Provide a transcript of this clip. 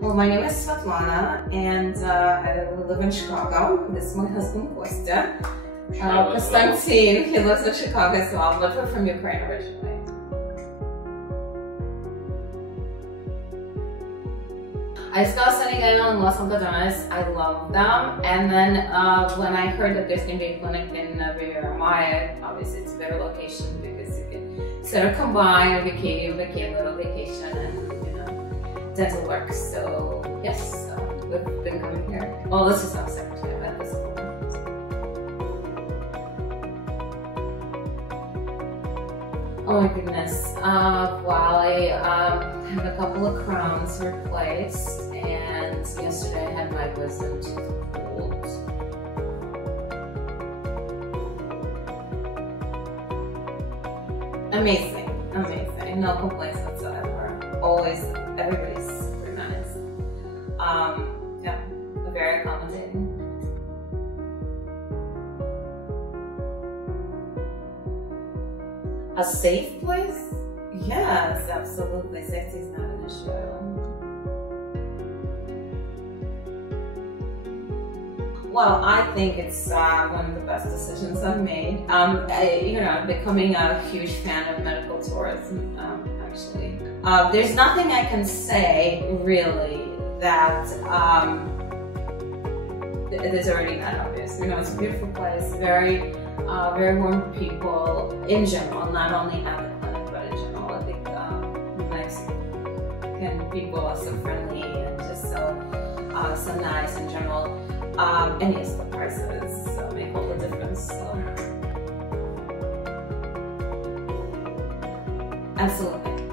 Well, my name is Svetlana, and I live in Chicago. This is my husband, Kostya. Konstantin, he lives in Chicago as well, but we're from Ukraine originally. I saw Sani Dental in Los Algodones. I love them. And then when I heard that there's going to be a clinic in Riviera Maya, obviously it's a better location because you can sort of combine a little vacation, and dental work. So yes, we've been coming here. Well, this is our second time at this point. Oh my goodness. Well, I have a couple of crowns replaced, and yesterday I had my wisdom tooth pulled. Amazing, amazing. No complaints whatsoever. Always, everybody's super nice. Yeah, very accommodating. A safe place? Yes, absolutely. Safety is not an issue. Well, I think it's one of the best decisions I've made. Becoming a huge fan of medical tourism, actually. There's nothing I can say, really, that is already not obvious. It's a beautiful place, very warm people in general, not only at the clinic, but in general. I think Mexican people are so friendly and just so nice in general. And yes, the prices make all the difference. So. Absolutely.